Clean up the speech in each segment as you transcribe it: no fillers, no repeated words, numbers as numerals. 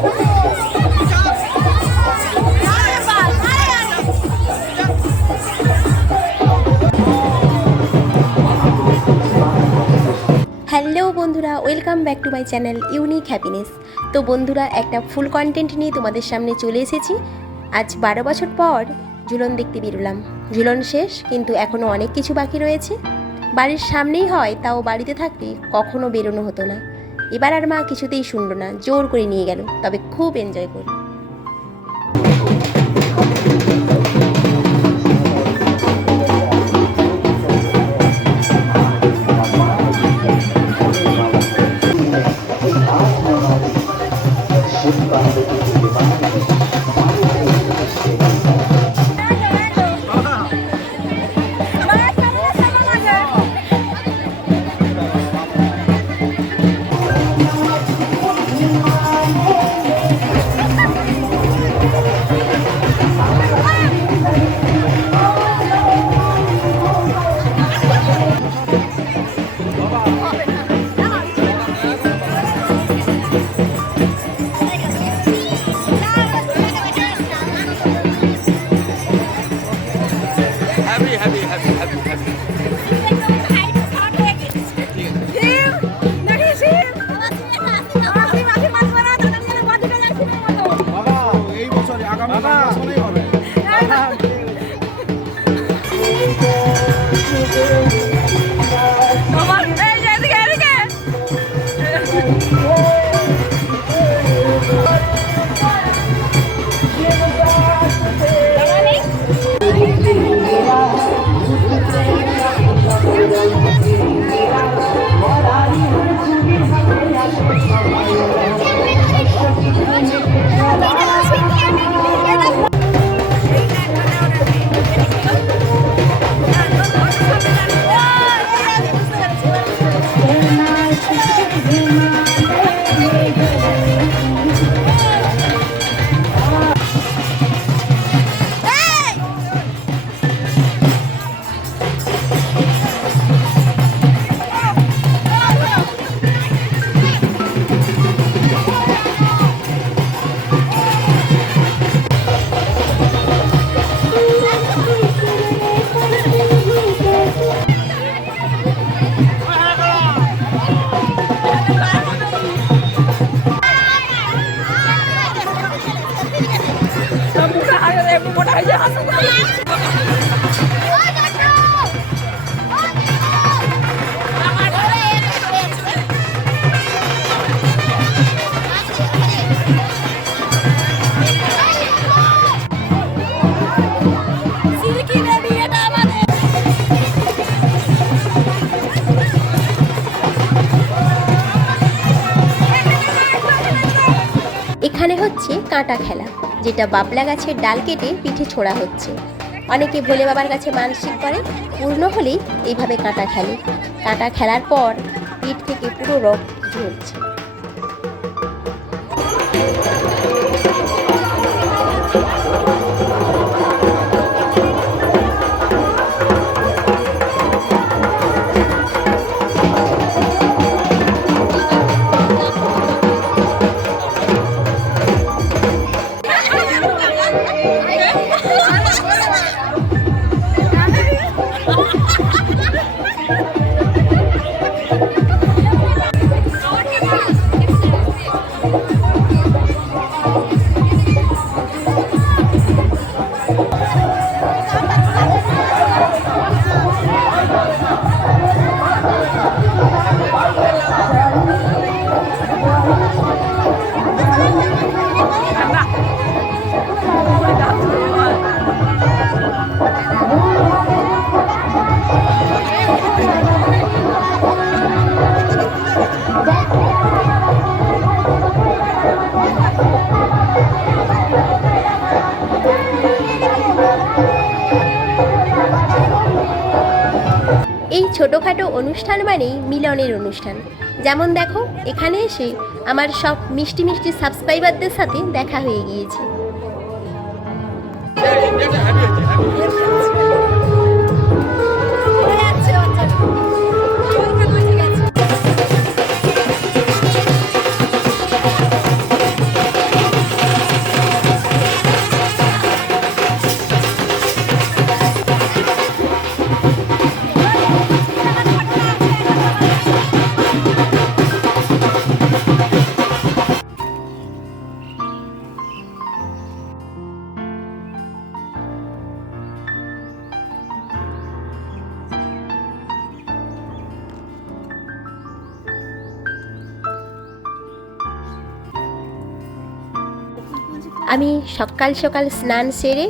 Hello বন্ধুরা, welcome back to my channel unique happiness. তো বন্ধুরা, একটা ফুল কন্টেন্ট নিয়ে তোমাদের সামনে চলে এসেছি। আজ 12 বছর পর ঝুলন দেখতে বেরোলাম। ঝুলন শেষ, কিন্তু এখনও অনেক কিছু বাকি রয়েছে। বাড়ির সামনেই হয়, তাও বাড়িতে থাকলে কখনো বেরোনো হতো না। এবার আর মা কিছুতেই শুনলো না, জোর করে নিয়ে গেল। তবে খুব এনজয় করি। এখানে হচ্ছে কাঁটা খেলা, যেটা বাবলা গাছের ডাল কেটে পিঠে ছোড়া হচ্ছে। অনেকে ভোলে বাবার কাছে মানসিক করে, পূর্ণ হলেই এইভাবে কাঁটা খেলে। কাঁটা খেলার পর পিঠ থেকে পুরো রক্ত ঝরছে। এই ছোটোখাটো অনুষ্ঠান মানেই মিলনের অনুষ্ঠান। যেমন দেখো, এখানে এসে আমার সব মিষ্টি মিষ্টি সাবস্ক্রাইবারদের সাথে দেখা হয়ে গিয়েছে। আমি সকাল সকাল স্নান সেরে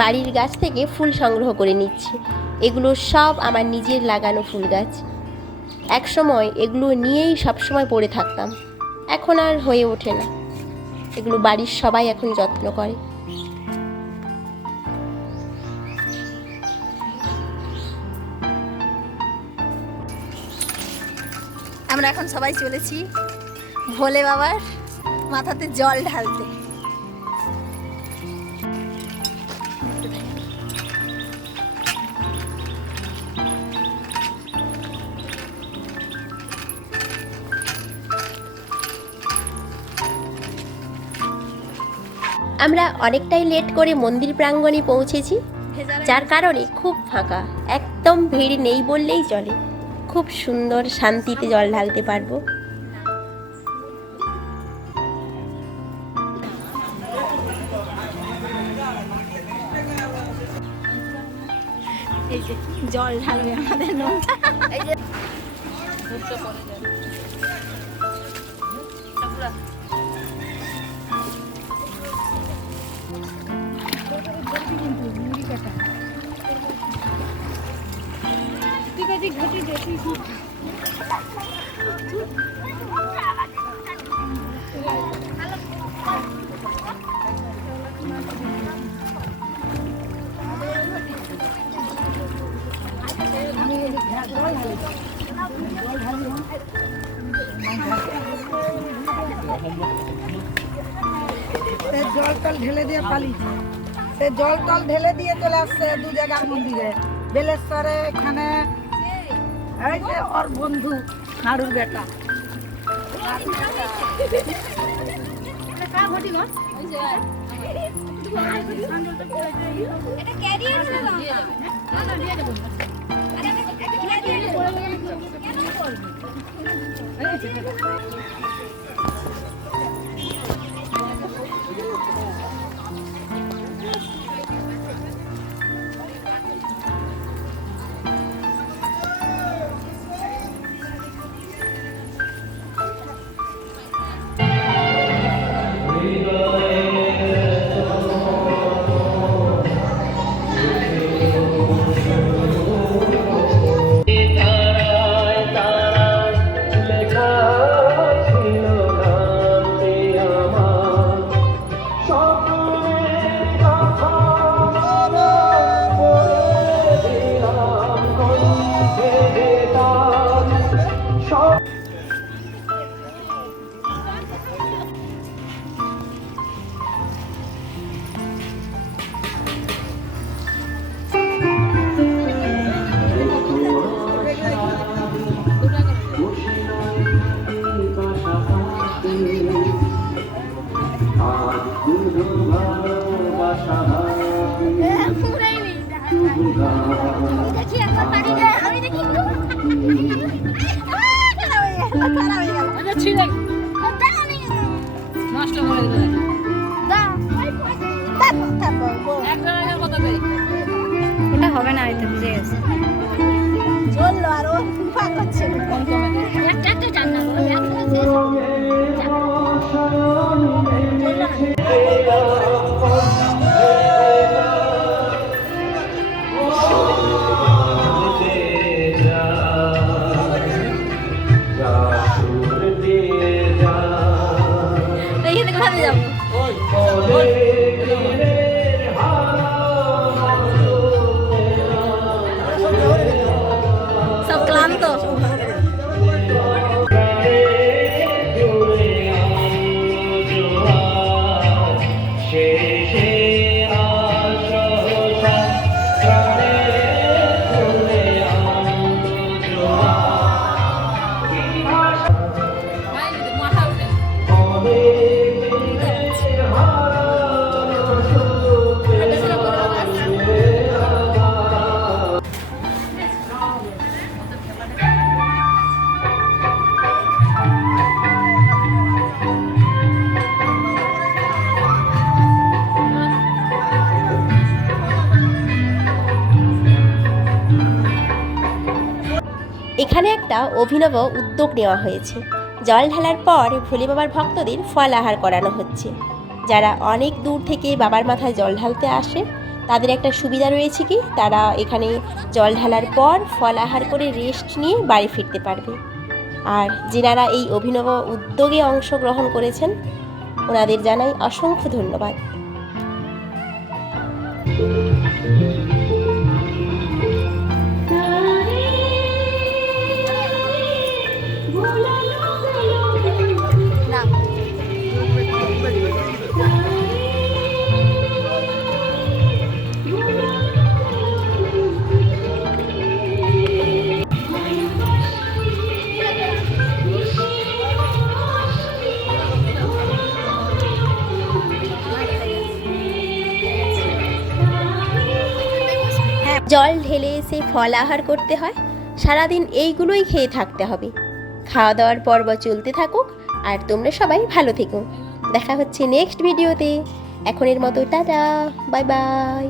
বাড়ির গাছ থেকে ফুল সংগ্রহ করে নিচ্ছি। এগুলো সব আমার নিজের লাগানো ফুল গাছ। এক সময় এগুলো নিয়েই সবসময় পড়ে থাকতাম, এখন আর হয়ে ওঠে না। এগুলো বাড়ির সবাই এখন যত্ন করে। আমরা এখন সবাই চলেছি ভোলে বাবার মাথাতে জল ঢালতে। আমরা অনেকটাই লেট করে মন্দির প্রাঙ্গণে পৌঁছেছি, যার কারণে খুব ফাঁকা, একদম ভিড় নেই বললেই চলে। খুব সুন্দর শান্তিতে জল ঢালতে পারবো। এই যে জল ঢালবে আমাদের নৌকা। এই যে জল টল ঢেলে দিয়ে পালিয়েছে। সে জল টল ঢেলে দিয়ে চলে আসছে দু জায়গার মন্দিরে, বেলেশ্বরে, এখানে এই যে ওর বন্ধু নাড়ুর বেটা। ওটা হবে না, হয়তো বুঝে গেছে। চললো আর ও ফুফা করছে একটা জান্না সব ক্লান্ত। এখানে একটা অভিনব উদ্যোগ নেওয়া হয়েছে। জল ঢালার পর ভোলে বাবার ভক্তদের ফল আহার করানো হচ্ছে, যারা অনেক দূর থেকে বাবার মাথায় জল ঢালতে আসে তাদের একটা সুবিধা রয়েছে কি, তারা এখানে জল ঢালার পর ফল আহার করে রেস্ট নিয়ে বাড়ি ফিরতে পারবে। আর যেনারা এই অভিনব উদ্যোগে অংশগ্রহণ করেছেন ওনাদের জানাই অসংখ্য ধন্যবাদ। জল ঢেলে এসে ফল আহার করতে হয়, সারাদিন এইগুলোই খেয়ে থাকতে হবে। খাওয়া দাওয়ার পর্ব চলতে থাকুক আর তোমরা সবাই ভালো থেকো। দেখা হচ্ছে নেক্সট ভিডিওতে। এখনের মতো টাটা, বাই বাই।